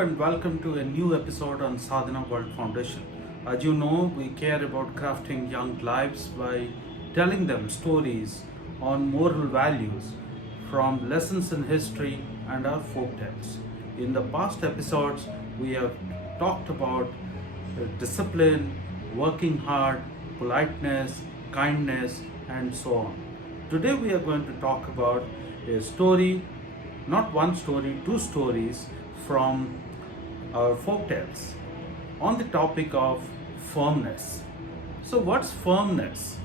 and welcome to a new episode on Sadhana World Foundation. As you know, we care about crafting young lives by telling them stories on moral values from lessons in history and our folk tales. In the past episodes, we have talked about discipline, working hard, politeness, kindness, and so on. Today, we are going to talk about a story, not one story, two stories from our folk tales on the topic of firmness. So, what's firmness?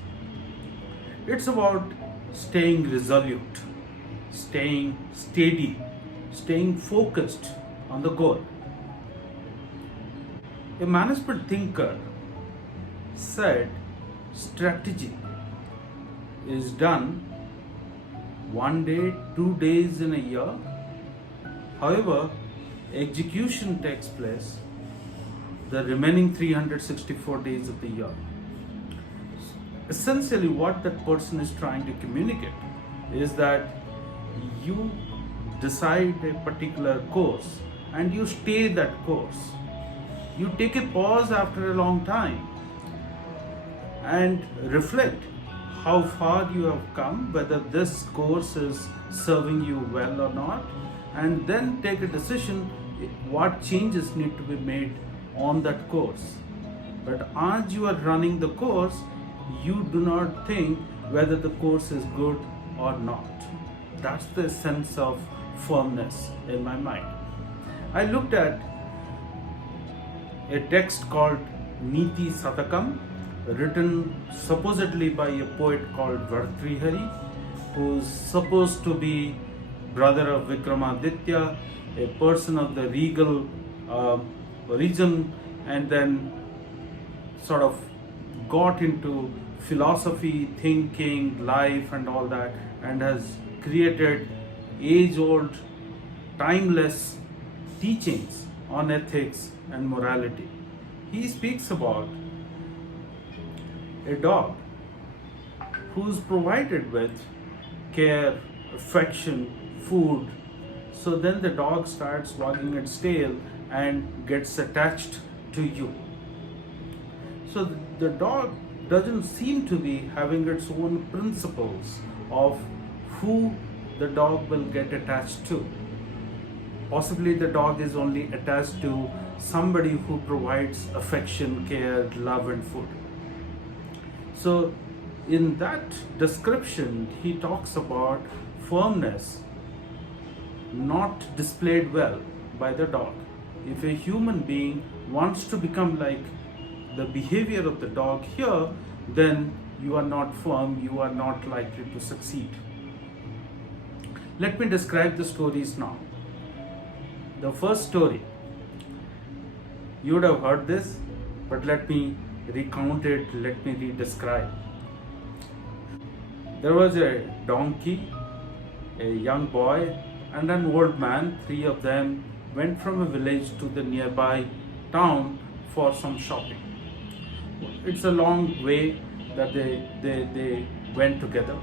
It's about staying resolute, staying steady, staying focused on the goal. A management thinker said strategy is done one day, 2 days in a year. However, execution takes place the remaining 364 days of the year. Essentially, what that person is trying to communicate is that you decide a particular course and you stay that course. You take a pause after a long time and reflect how far you have come, whether this course is serving you well or not, and then take a decision what changes need to be made on that course. But as you are running the course, you do not think whether the course is good or not. That's the sense of firmness in my mind. I looked at a text called Niti Satakam, written supposedly by a poet called Bhartrihari, who's supposed to be brother of Vikramaditya, a person of the regal region, and then sort of got into philosophy, thinking, life, and all that, and has created age-old, timeless teachings on ethics and morality. He speaks about a dog who's provided with care, affection, food. So then the dog starts wagging its tail and gets attached to you. So the dog doesn't seem to be having its own principles of who the dog will get attached to. Possibly the dog is only attached to somebody who provides affection, care, love, and food. So in that description, he talks about firmness not displayed well by the dog. If a human being wants to become like the behavior of the dog here, then you are not firm, you are not likely to succeed. Let me describe the stories now. The first story, you would have heard this, but let me recount it, let me re-describe. There was a donkey, a young boy, and an old man. Three of them went from a village to the nearby town for some shopping. It's a long way that they went together.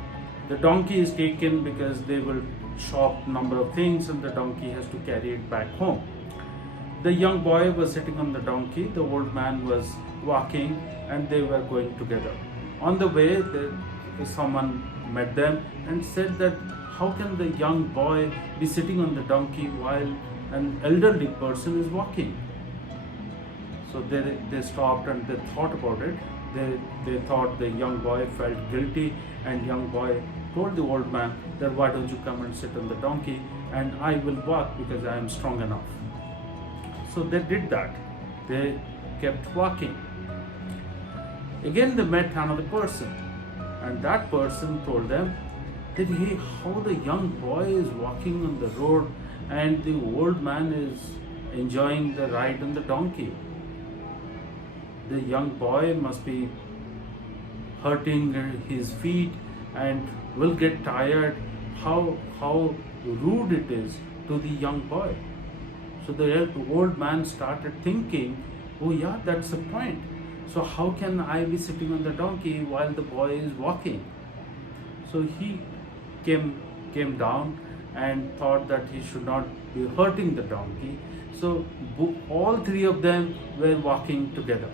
The donkey is taken because they will shop number of things and the donkey has to carry it back home. The young boy was sitting on the donkey, the old man was walking, and they were going together. On the way, someone met them and said that how can the young boy be sitting on the donkey while an elderly person is walking? So they stopped and they thought about it. They thought the young boy felt guilty, and young boy told the old man that why don't you come and sit on the donkey and I will walk because I am strong enough. So they did that. They kept walking. Again they met another person, and that person told them that hey, how the young boy is walking on the road and the old man is enjoying the ride on the donkey. The young boy must be hurting his feet and will get tired. How rude it is to the young boy. So the old man started thinking, oh yeah, that's the point. So how can I be sitting on the donkey while the boy is walking? So he came down and thought that he should not be hurting the donkey. So all three of them were walking together.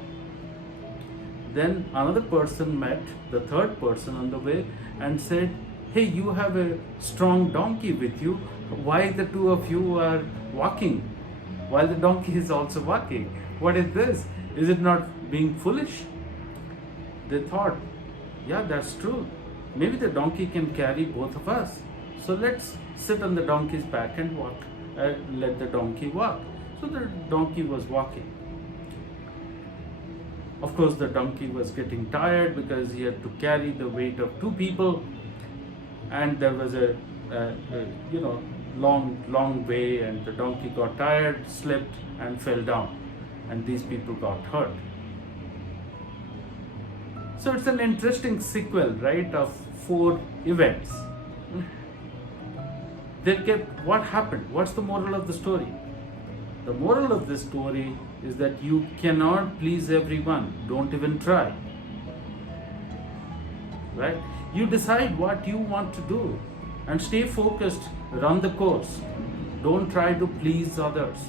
Then another person met the third person on the way and said, "Hey, you have a strong donkey with you. Why the two of you are walking while the donkey is also walking? What is this? Is it not being foolish?" They thought, "Yeah, that's true. Maybe the donkey can carry both of us. So let's sit on the donkey's back and walk. Let the donkey walk." So the donkey was walking. Of course, the donkey was getting tired because he had to carry the weight of two people, and there was a long way, and the donkey got tired, slipped, and fell down, and these people got hurt. So it's an interesting sequel, right, of 4 events. What happened? What's the moral of the story? The moral of this story is that you cannot please everyone. Don't even try. Right? You decide what you want to do and stay focused, run the course. Don't try to please others.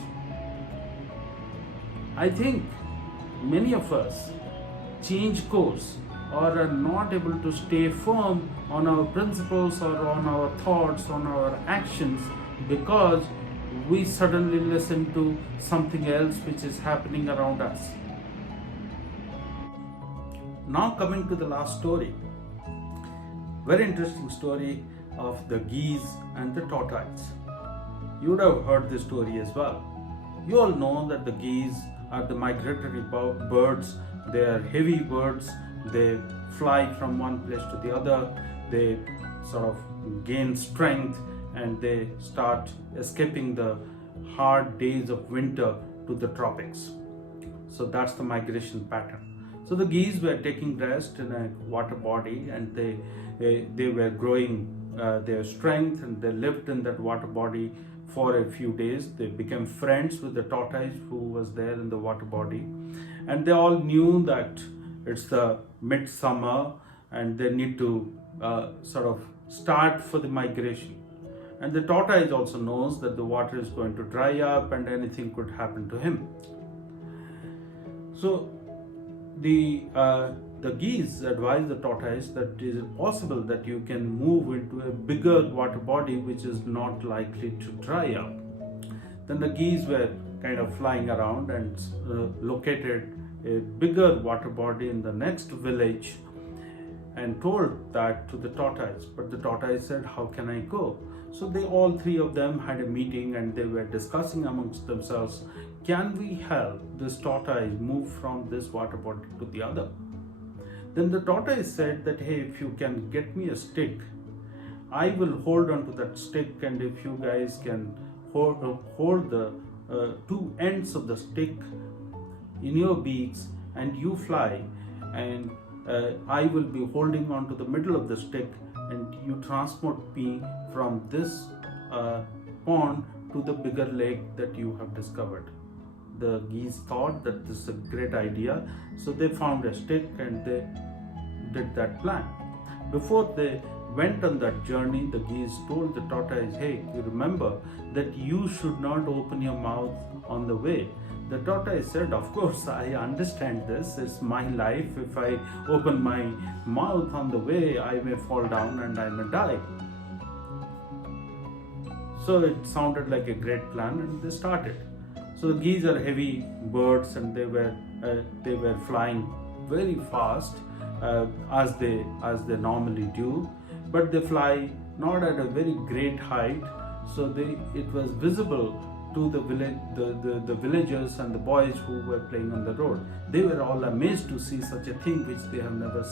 I think many of us change course or are not able to stay firm on our principles or on our thoughts, on our actions, because we suddenly listen to something else which is happening around us. Now coming to the last story. Very interesting story of the geese and the tortoise. You would have heard this story as well. You all know that the geese are the migratory birds. They are heavy birds. They fly from one place to the other. They sort of gain strength and they start escaping the hard days of winter to the tropics. So that's the migration pattern. So the geese were taking rest in a water body, and they were growing their strength, and they lived in that water body for a few days. They became friends with the tortoise who was there in the water body, and they all knew that it's the midsummer and they need to sort of start for the migration. And the tortoise also knows that the water is going to dry up and anything could happen to him. So the geese advise the tortoise that is it possible that you can move into a bigger water body which is not likely to dry up. Then the geese were kind of flying around and located a bigger water body in the next village and told that to the tortoise. But the tortoise said, "How can I go?" So they all three of them had a meeting and they were discussing amongst themselves, can we help this tortoise move from this water body to the other? Then the tortoise said that, "Hey, if you can get me a stick, I will hold on to that stick, and if you guys can hold the two ends of the stick in your beaks and you fly, and I will be holding on to the middle of the stick, and you transport me from this pond to the bigger lake that you have discovered." The geese thought that this is a great idea, so they found a stick and they did that plan. Before they went on that journey, the geese told the tortoise, "Hey, you remember that you should not open your mouth on the way." The tortoise said, "Of course, I understand this. It's my life. If I open my mouth on the way, I may fall down and I may die." So it sounded like a great plan, and they started. So the geese are heavy birds, and they were flying very fast as they normally do, but they fly not at a very great height. So it was visible to the villagers and the boys who were playing on the road. They were all amazed to see such a thing which they have never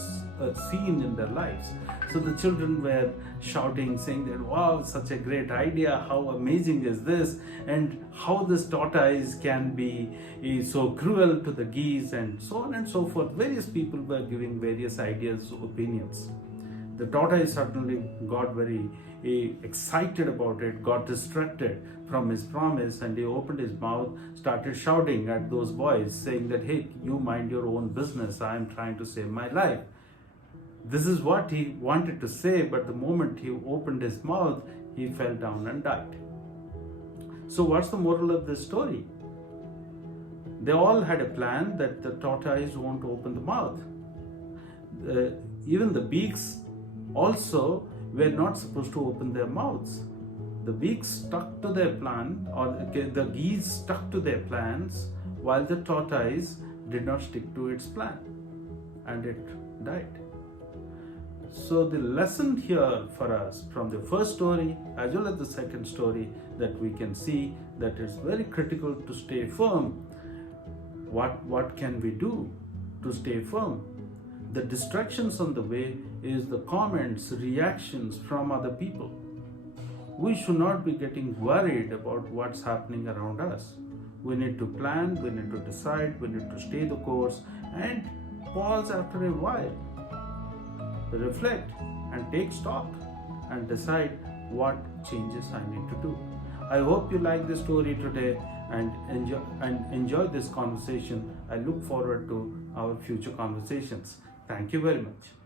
seen in their lives. So the children were shouting, saying that, "Wow, such a great idea, how amazing is this, and how this tortoise can be so cruel to the geese," and so on and so forth. Various people were giving various ideas, opinions. The tortoise suddenly got very excited about it, got distracted from his promise, and he opened his mouth, started shouting at those boys, saying that, "Hey, you mind your own business, I am trying to save my life." This is what he wanted to say, but the moment he opened his mouth, he fell down and died. So what's the moral of this story? They all had a plan that the tortoise won't open the mouth. Even the beaks also were not supposed to open their mouths. The beaks stuck to their plan, or the geese stuck to their plans, while the tortoise did not stick to its plan, and it died. So the lesson here for us from the first story as well as the second story, that we can see that it's very critical to stay firm. What can we do to stay firm? The distractions on the way is the comments, reactions from other people. We should not be getting worried about what's happening around us. We need to plan, we need to decide, we need to stay the course and pause after a while. Reflect and take stock and decide what changes I need to do. I hope you like this story today and enjoy this conversation. I look forward to our future conversations. Thank you very much.